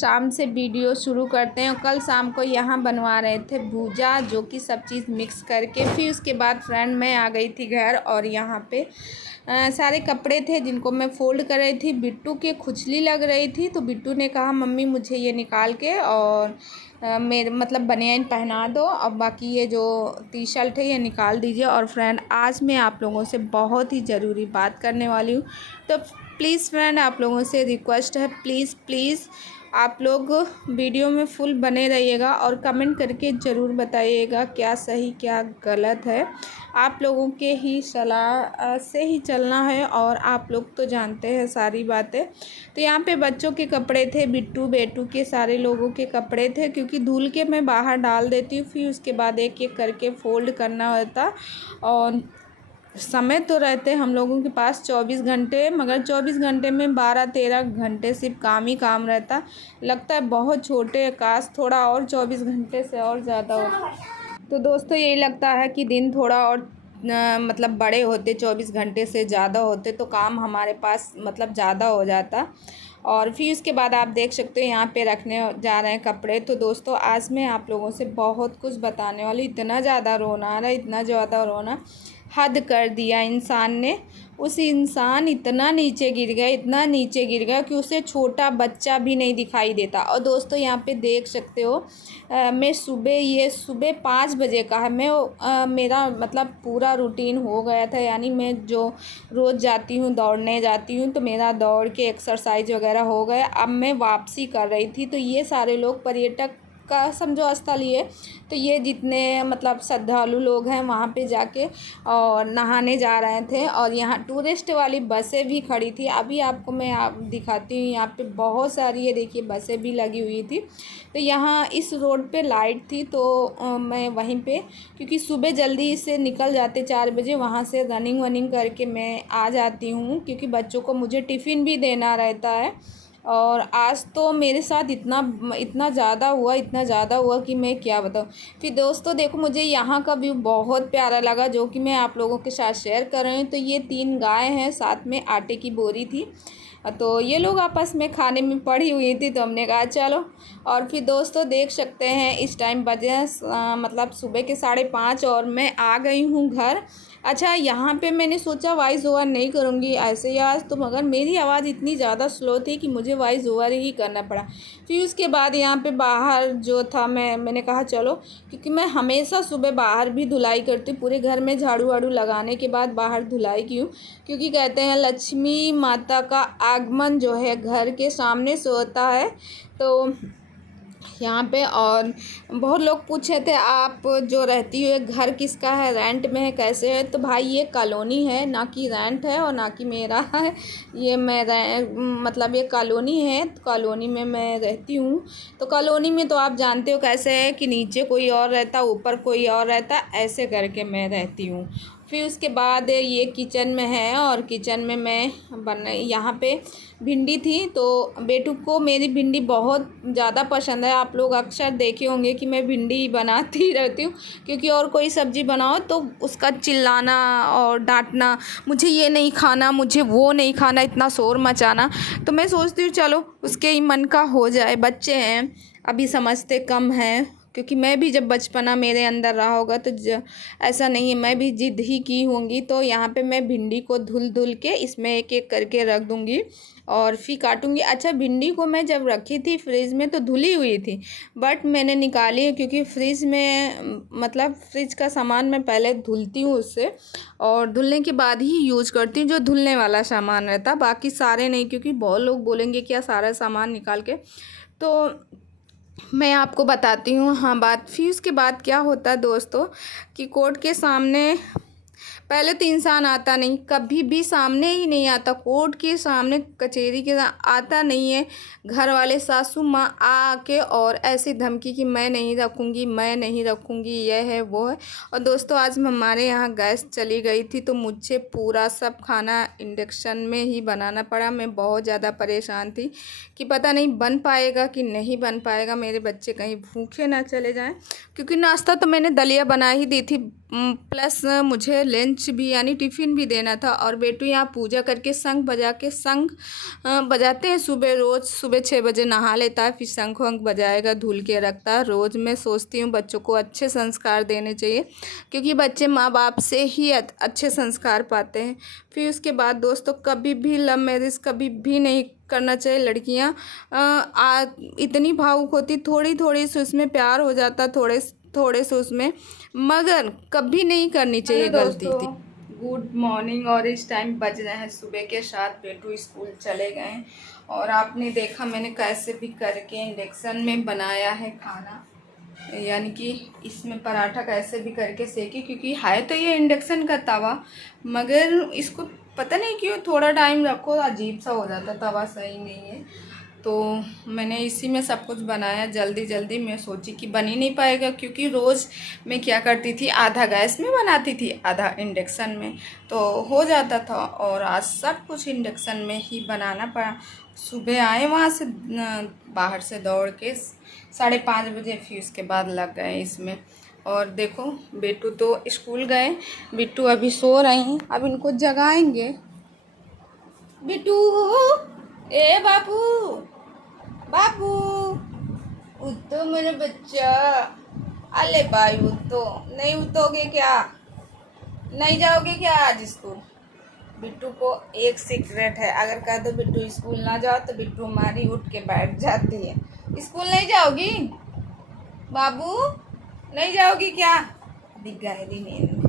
शाम से वीडियो शुरू करते हैं। कल शाम को यहाँ बनवा रहे थे भूजा, जो कि सब चीज़ मिक्स करके। फिर उसके बाद फ्रेंड मैं आ गई थी घर, और यहाँ पे सारे कपड़े थे जिनको मैं फ़ोल्ड कर रही थी। बिट्टू के खुजली लग रही थी, तो बिट्टू ने कहा मम्मी मुझे ये निकाल के और मेरे मतलब बनियान पहना दो, और बाकी ये जो टी शर्ट है ये निकाल दीजिए। और फ्रेंड आज मैं आप लोगों से बहुत ही ज़रूरी बात करने वाली हूँ, तो प्लीज़ फ्रेंड आप लोगों से रिक्वेस्ट है, प्लीज़ आप लोग वीडियो में फुल बने रहिएगा और कमेंट करके ज़रूर बताइएगा क्या सही क्या गलत है। आप लोगों के ही सलाह से ही चलना है, और आप लोग तो जानते हैं सारी बातें। तो यहाँ पे बच्चों के कपड़े थे, बिट्टू बेटू के सारे लोगों के कपड़े थे, क्योंकि धुल के मैं बाहर डाल देती हूँ, फिर उसके बाद एक एक करके फ़ोल्ड करना होता। और समय तो रहते हम लोगों के पास 24 घंटे, मगर 24 घंटे में 12-13 घंटे सिर्फ काम ही काम रहता। लगता है बहुत छोटे, काश थोड़ा और 24 घंटे से और ज़्यादा हो। तो दोस्तों यही लगता है कि दिन थोड़ा और मतलब बड़े होते, 24 घंटे से ज़्यादा होते, तो काम हमारे पास मतलब ज़्यादा हो जाता। और फिर उसके बाद आप देख सकते हो यहाँ पे रखने जा रहे हैं कपड़े। तो दोस्तों आज मैं आप लोगों से बहुत कुछ बताने वाली। इतना ज़्यादा रोना आ रहा है, इतना ज़्यादा रोना, हद कर दिया इंसान ने। उस इंसान इतना नीचे गिर गया, इतना नीचे गिर गया कि उसे छोटा बच्चा भी नहीं दिखाई देता। और दोस्तों यहाँ पे देख सकते हो मैं सुबह 5 बजे का है। मेरा मतलब पूरा रूटीन हो गया था, यानी मैं जो रोज़ जाती हूँ दौड़ने जाती हूँ, तो मेरा दौड़ के एक्सरसाइज वगैरह हो गया। अब मैं वापसी कर रही थी, तो ये सारे लोग पर्यटक का समझो स्थल ये, तो ये जितने मतलब श्रद्धालु लोग हैं वहाँ पे जाके और नहाने जा रहे थे। और यहाँ टूरिस्ट वाली बसें भी खड़ी थी। अभी आपको मैं दिखाती हूँ, यहाँ पे बहुत सारी ये देखिए बसें भी लगी हुई थी। तो यहाँ इस रोड पे लाइट थी, तो मैं वहीं पे, क्योंकि सुबह जल्दी से निकल जाते 4 बजे, वहाँ से रनिंग वनिंग करके मैं आ जाती हूँ, क्योंकि बच्चों को मुझे टिफ़िन भी देना रहता है। और आज तो मेरे साथ इतना ज़्यादा हुआ कि मैं क्या बताऊँ। फिर दोस्तों देखो मुझे यहाँ का व्यू बहुत प्यारा लगा, जो कि मैं आप लोगों के साथ शेयर कर रही हूँ। तो ये 3 गाय हैं, साथ में आटे की बोरी थी। तो ये लोग आपस में खाने में पड़ी हुई थी, तो हमने कहा चलो। और फिर दोस्तों देख सकते हैं इस टाइम बजे मतलब सुबह के 5:30, और मैं आ गई हूँ घर। अच्छा यहाँ पे मैंने सोचा वॉइस ओवर नहीं करूँगी ऐसे ही आज, तो मगर मेरी आवाज़ इतनी ज़्यादा स्लो थी कि मुझे वॉइस ओवर ही करना पड़ा। फिर उसके बाद यहाँ पे बाहर जो था मैंने कहा चलो, क्योंकि मैं हमेशा सुबह बाहर भी धुलाई करती हूँ, पूरे घर में झाड़ू वाड़ू लगाने के बाद बाहर धुलाई की हूँ। क्योंकि कहते हैं लक्ष्मी माता का आगमन जो है घर के सामने से होता है। तो यहाँ पे और बहुत लोग पूछे थे आप जो रहती हो घर किसका है, रेंट में है, कैसे है। तो भाई ये कॉलोनी है, ना कि रेंट है और ना कि मेरा है। ये मतलब ये कॉलोनी है, तो कॉलोनी में मैं रहती हूँ। तो कॉलोनी में तो आप जानते हो कैसे है कि नीचे कोई और रहता, ऊपर कोई और रहता, ऐसे करके मैं रहती हूँ। फिर उसके बाद ये किचन में है, और किचन में मैं यहाँ पे भिंडी थी, तो बेटू को मेरी भिंडी बहुत ज़्यादा पसंद है। आप लोग अक्सर देखे होंगे कि मैं भिंडी बनाती रहती हूँ, क्योंकि और कोई सब्ज़ी बनाओ तो उसका चिल्लाना और डांटना, मुझे ये नहीं खाना, मुझे वो नहीं खाना, इतना शोर मचाना। तो मैं सोचती हूँ चलो उसके ही मन का हो जाए, बच्चे हैं अभी समझते कम हैं। क्योंकि मैं भी जब बचपना मेरे अंदर रहा होगा तो ऐसा नहीं है, मैं भी जिद ही की होंगी। तो यहाँ पे मैं भिंडी को धुल के इसमें एक एक करके रख दूँगी और फिर काटूँगी। अच्छा भिंडी को मैं जब रखी थी फ्रिज में तो धुली हुई थी, बट मैंने निकाली है, क्योंकि फ्रिज में मतलब फ्रिज का सामान मैं पहले धुलती हूँ उससे, और धुलने के बाद ही यूज करती हूँ जो धुलने वाला सामान रहता, बाकी सारे नहीं, क्योंकि बहुत लोग बोलेंगे क्या सारा सामान निकाल के। तो मैं आपको बताती हूँ हाँ बात। फिर उसके बाद क्या होता है दोस्तों कि कोर्ट के सामने पहले तो इंसान आता नहीं, कभी भी सामने ही नहीं आता, कोर्ट के सामने कचहरी के आता नहीं है। घर वाले सासू माँ आके और ऐसी धमकी कि मैं नहीं रखूँगी, यह है वो है। और दोस्तों आज हमारे यहाँ गैस चली गई थी, तो मुझे पूरा सब खाना इंडक्शन में ही बनाना पड़ा। मैं बहुत ज़्यादा परेशान थी कि पता नहीं बन पाएगा कि नहीं बन पाएगा, मेरे बच्चे कहीं भूखे ना चले जाएँ। क्योंकि नाश्ता तो मैंने दलिया बना ही दी थी, प्लस मुझे लंच भी यानी टिफ़िन भी देना था। और बेटू यहाँ पूजा करके शंख बजा के शंख बजाते हैं सुबह, रोज़ सुबह 6 बजे नहा लेता है, फिर शंख वंख बजाएगा, धुल के रखता है। रोज़ मैं सोचती हूँ बच्चों को अच्छे संस्कार देने चाहिए, क्योंकि बच्चे माँ बाप से ही अच्छे संस्कार पाते हैं। फिर उसके बाद दोस्तों कभी भी लव मैरिज कभी भी नहीं करना चाहिए। लड़कियाँ इतनी भावुक होती, थोड़ी थोड़ी से उसमें प्यार हो जाता, थोड़े से उसमें, मगर कभी नहीं करनी चाहिए गलती थी। गुड मॉर्निंग, और इस टाइम बज रहे हैं सुबह के 7। बेटू स्कूल चले गए हैं और आपने देखा मैंने कैसे भी करके इंडक्शन में बनाया है खाना, यानी कि इसमें पराठा कैसे भी करके सेकी, क्योंकि है तो ये इंडक्शन का तवा, मगर इसको पता नहीं क्यों थोड़ा टाइम रखो अजीब सा हो जाता, तवा सही नहीं है। तो मैंने इसी में सब कुछ बनाया जल्दी जल्दी। मैं सोची कि बन ही नहीं पाएगा, क्योंकि रोज़ मैं क्या करती थी, आधा गैस में बनाती थी आधा इंडक्शन में, तो हो जाता था। और आज सब कुछ इंडक्शन में ही बनाना पड़ा। सुबह आए वहाँ से बाहर से दौड़ के 5:30 बजे, फिर उसके बाद लग गए इसमें। और देखो बेटू तो स्कूल गए, बिट्टू अभी सो रही हैं, अब इनको जगाएंगे। बिट्टू, ए बाबू, बाबू उठो मेरे बच्चा। अले भाई उठो, नहीं उठोगे क्या? नहीं जाओगे क्या आज स्कूल? बिट्टू को एक सीक्रेट है, अगर कह दो बिट्टू स्कूल ना जाओ तो बिट्टू हमारी उठ के बैठ जाती है। स्कूल नहीं जाओगी बाबू? नहीं जाओगी क्या? दिख गए नींद में।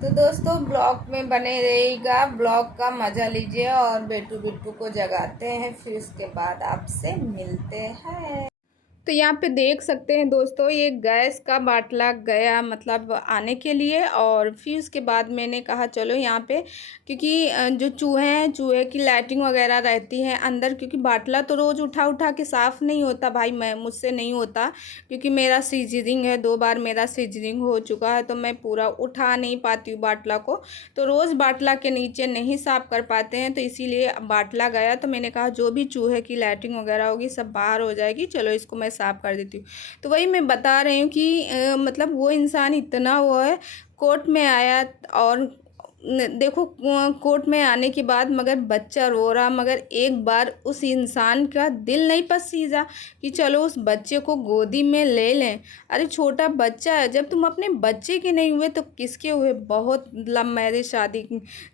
तो दोस्तों ब्लॉग में बने रहिएगा, ब्लॉग का मज़ा लीजिए और बिट्टू को जगाते हैं, फिर उसके बाद आपसे मिलते हैं। तो यहाँ पे देख सकते हैं दोस्तों, ये गैस का बाटला गया मतलब आने के लिए, और फिर उसके बाद मैंने कहा चलो यहाँ पे, क्योंकि जो चूहे हैं, चूहे की लाइटिंग वगैरह रहती है अंदर, क्योंकि बाटला तो रोज़ उठा के साफ़ नहीं होता भाई, मैं मुझसे नहीं होता, क्योंकि मेरा सीजरिंग है, 2 बार मेरा सीजरिंग हो चुका है, तो मैं पूरा उठा नहीं पाती हूँ बाटला को, तो रोज़ बाटला के नीचे नहीं साफ़ कर पाते हैं, तो इसीलिए बाटला गया। तो मैंने कहा जो भी चूहे की लाइटिंग वगैरह होगी सब बाहर हो जाएगी, चलो इसको मैं साफ़ कर देती हूँ। तो वही मैं बता रही हूँ कि मतलब वो इंसान इतना वो है, कोर्ट में आया और देखो कोर्ट में आने के बाद मगर बच्चा रो रहा, मगर एक बार उस इंसान का दिल नहीं पसीजा कि चलो उस बच्चे को गोदी में ले लें। अरे छोटा बच्चा है, जब तुम अपने बच्चे के नहीं हुए तो किसके हुए? बहुत लव मैरिज शादी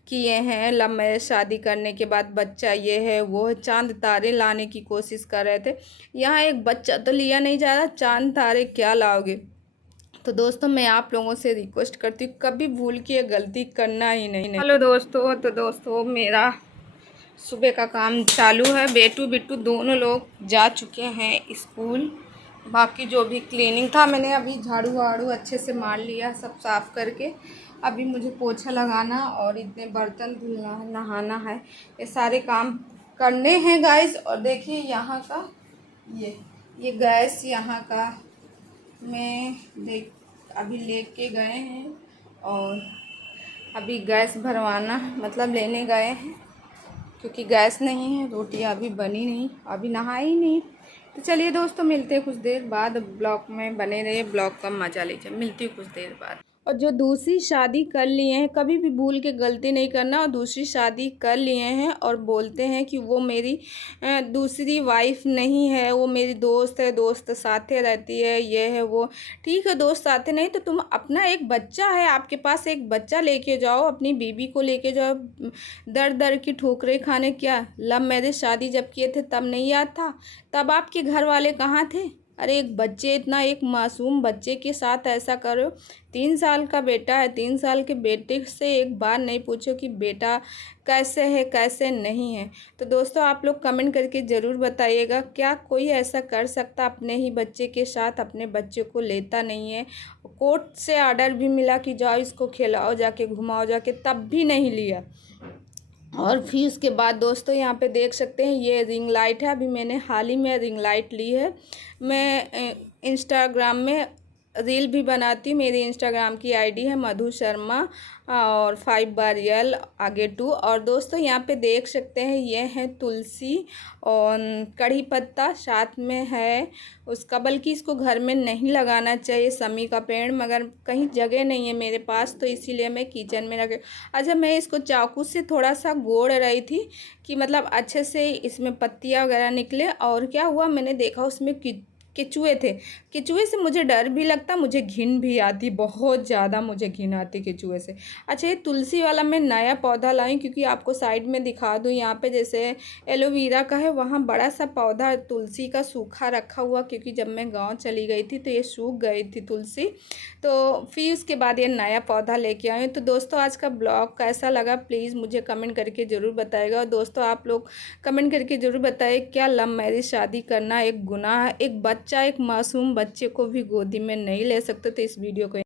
किए हैं, लव मैरिज शादी करने के बाद बच्चा ये है वो है, चांद तारे लाने की कोशिश कर रहे थे, यहाँ एक बच्चा तो लिया नहीं जा रहा, चांद तारे क्या लाओगे? तो दोस्तों मैं आप लोगों से रिक्वेस्ट करती हूँ कभी भूल के गलती करना ही नहीं। हेलो दोस्तों, तो दोस्तों मेरा सुबह का काम चालू है। बेटू बिट्टू दोनों लोग जा चुके हैं स्कूल। बाकी जो भी क्लीनिंग था मैंने अभी झाड़ू वाड़ू अच्छे से मार लिया, सब साफ़ करके अभी मुझे पोछा लगाना और इतने बर्तन धुलना है, नहाना है, ये सारे काम करने हैं गाइस। और देखिए यहाँ का ये गैस यहाँ का मैं अभी लेके गए हैं, और अभी गैस भरवाना मतलब लेने गए हैं, क्योंकि गैस नहीं है, रोटियां अभी बनी नहीं, अभी नहाई नहीं। तो चलिए दोस्तों मिलते हैं कुछ देर बाद, ब्लॉग में बने रहिए, ब्लॉग का मज़ा लीजिए, मिलती हूँ कुछ देर बाद। और जो दूसरी शादी कर लिए हैं, कभी भी भूल के गलती नहीं करना, और दूसरी शादी कर लिए हैं और बोलते हैं कि वो मेरी दूसरी वाइफ नहीं है, वो मेरी दोस्त है, दोस्त साथे रहती है, ये है वो, ठीक है दोस्त साथे नहीं तो तुम अपना एक बच्चा है आपके पास, एक बच्चा लेके जाओ, अपनी बीबी को लेके जाओ, दर दर की ठोकरें खाने। क्या लव मैरिज शादी जब किए थे तब नहीं याद था? तब आपके घर वाले कहाँ थे? अरे एक बच्चे, इतना एक मासूम बच्चे के साथ ऐसा करो। 3 साल का बेटा है, 3 साल के बेटे से एक बार नहीं पूछो कि बेटा कैसे है कैसे नहीं है। तो दोस्तों आप लोग कमेंट करके ज़रूर बताइएगा, क्या कोई ऐसा कर सकता अपने ही बच्चे के साथ? अपने बच्चे को लेता नहीं है, कोर्ट से ऑर्डर भी मिला कि जाओ इसको खिलाओ जाके, घुमाओ जाके, तब भी नहीं लिया। और फिर उसके बाद दोस्तों यहाँ पे देख सकते हैं ये रिंग लाइट है, अभी मैंने हाल ही में रिंग लाइट ली है। मैं इंस्टाग्राम में रील भी बनाती हूँ। मेरी इंस्टाग्राम की आईडी है मधु शर्मा और 5 आगे 2। और दोस्तों यहाँ पे देख सकते हैं ये है तुलसी और कड़ी पत्ता साथ में है उसका, बल्कि इसको घर में नहीं लगाना चाहिए शमी का पेड़, मगर कहीं जगह नहीं है मेरे पास तो इसीलिए मैं किचन में रखे। अच्छा, मैं इसको चाकू से थोड़ा सा गोड़ रही थी कि मतलब अच्छे से इसमें पत्तियाँ वगैरह निकले। और क्या हुआ, मैंने देखा उसमें केचुए थे। केचुए से मुझे डर भी लगता, मुझे घिन भी आती, बहुत ज़्यादा मुझे घिन आती केचुए से। अच्छा, ये तुलसी वाला मैं नया पौधा लाई क्योंकि आपको साइड में दिखा दूँ, यहाँ पे जैसे एलोवेरा का है वहाँ बड़ा सा पौधा तुलसी का सूखा रखा हुआ, क्योंकि जब मैं गाँव चली गई थी तो ये सूख गई थी तुलसी, तो फिर उसके बाद ये नया पौधा लेके आई। तो दोस्तों आज का ब्लॉग कैसा लगा प्लीज़ मुझे कमेंट करके ज़रूर बताइएगा। और दोस्तों आप लोग कमेंट करके ज़रूर बताइए, क्या लव मैरिज शादी करना एक गुनाह है? एक बच्चा, एक मासूम बच्चे को भी गोदी में नहीं ले सकते? तो इस वीडियो को